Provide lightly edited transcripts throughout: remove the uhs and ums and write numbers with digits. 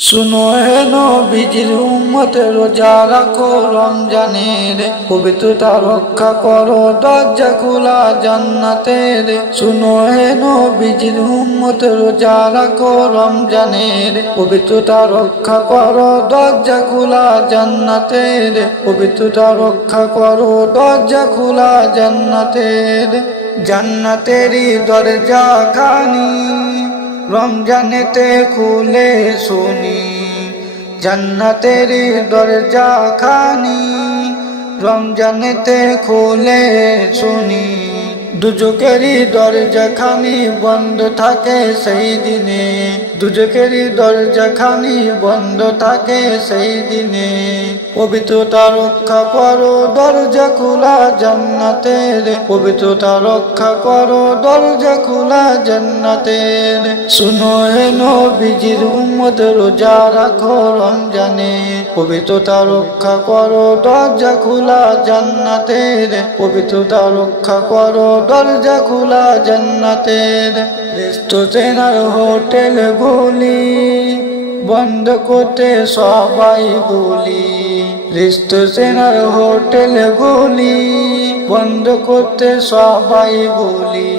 सुनो है नबीजिर उम्मत रोजा रखो रमजानेर पवित्रता रक्षा करो दरजा खुला জান্নাতের सुनो है नबीजिर उम्मत रोजा रखो रमजानेर पवित्रता रक्षा करो दरजा खुला জান্নাতের पवित्रता रक्षा करो दरजा खुला জান্নাতের জান্নাতেরই দরজা খানি রমজানেতে খুলে শুনি জান্নাতেরই দরজা খানি রমজানেতে খুলে শুনি দুজকেরই দরজা খানি বন্ধ থাকে সেই দিনে দুজকেরই দরজা খানি বন্ধ থাকে সেই দিনে পবিত্রতা রক্ষা করো দরজা খোলা জান্নাতের পবিত্রতা রক্ষা করো দরজা খোলা জান্নাতের শুনো হে নবীজির উম্মত রোজা রাখো রমজানে পবিত্রতা রক্ষা করো দরজা খোলা জান্নাতের পবিত্রতা রক্ষা করো দরজা খোলা জান্নাতের রেস্টুরেন্ট হোটেল গুলি বন্ধ করতে সবাই বলি রেস্টুরেন্ট হোটেল গুলি বন্ধ করতে সবাই বলি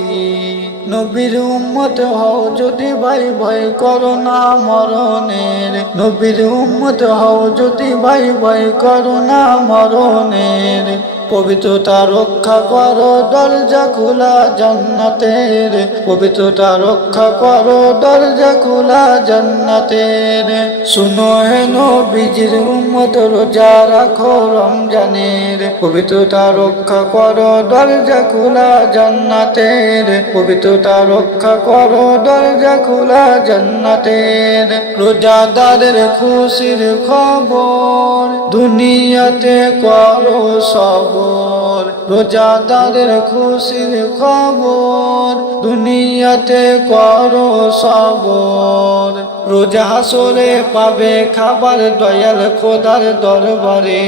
নবীর উম্মত হও যদি ভাই ভয় করো না মরণের নবীর উম্মত হও যদি ভাই ভয় করো না মরণের পবিত্রতা রক্ষা করো দরজা খোলা জান্নাতের পবিত্রতা রক্ষা করো দরজা খোলা জান্নাতের শুনো হে নবীজির উম্মত রোজা রাখো রমজানের পবিত্রতা রক্ষা করো দরজা খোলা জান্নাতের পবিত্রতা রক্ষা করো দরজা খোলা জান্নাতের রোজাদারের খুশির খবর দুনিয়াতে করো সবর রোজাদারের খুশির খবর দুনিয়াতে করো সবর রোজা হাসরে পাবে খাবার দয়াল খোদার দরবারে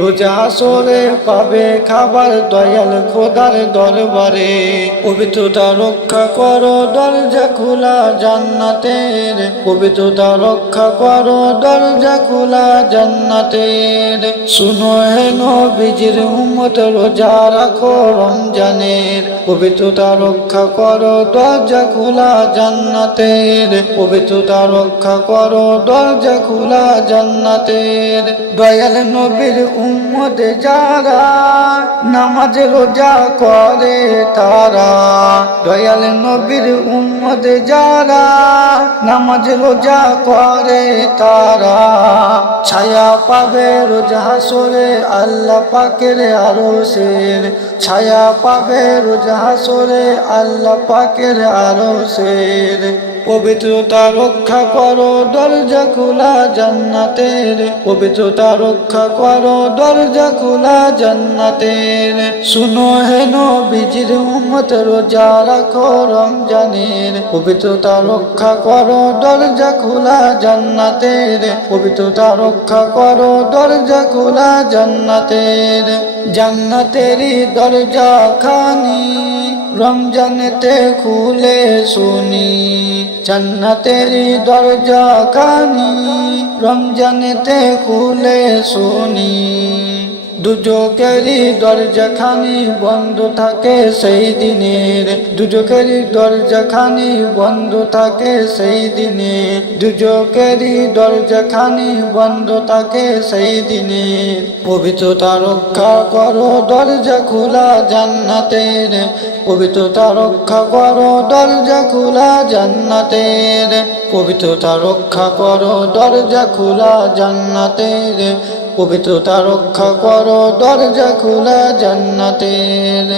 রোজা হাসরে পাবে খাবার দয়াল খোদার দরবারে পবিত্রতা রক্ষা করো দরজা খোলা জান্নাতের পবিত্রতা রক্ষা করো দরজা খোলা জান্নাতের শুনো হে নবীজির উম্মত রোজা রাখো রমজানের পবিত্রতা রক্ষা করো দরজা খোলা জান্নাতের পবিত্রতা রক্ষা করো দরজা খোলা জান্নাতের দয়াল নবীর উম্মত যারা নামাজ রোজা করে তারা দয়াল নবীর উম্মত যারা নামাজ রোজা করে তারা ছায়া পাবে রোজা হাসরে আল্লাহ পাকের আরশের ছায়া পাবে রোজা হাসরে আল্লাহ পাকের আরশের পবিত্রতা রক্ষা করো দরজা খোলা জান্নাতের পবিত্রতা রক্ষা করো দরজা খোলা জান্নাতের শুনো হে নবীজির উম্মত রোজা রাখো রমজানের পবিত্রতা রক্ষা করো দরজা খোলা জান্নাতের পবিত্রতা রক্ষা করো দরজা খোলা জান্নাতের জান্নাতেরই দরজা খানি রমজানেতে খুলে শুনি জান্নাতেরই দরজা খানি রমজানেতে খুলে শুনি দুজকেরই দরজা খানি বন্ধ থাকে সেই দিনের দুজকেরই দরজা খানি বন্ধ থাকে সেই দিনে দুজকেরই দরজা খানি বন্ধ থাকে সেই দিনে পবিত্রতা রক্ষা করো দরজা খোলা জান্নাতের পবিত্রতা রক্ষা করো দরজা খোলা জান্নাতের পবিত্রতা রক্ষা করো দরজা খোলা জান্নাতের পবিত্রতা রক্ষা করো দরজা খোলা জান্নাতের।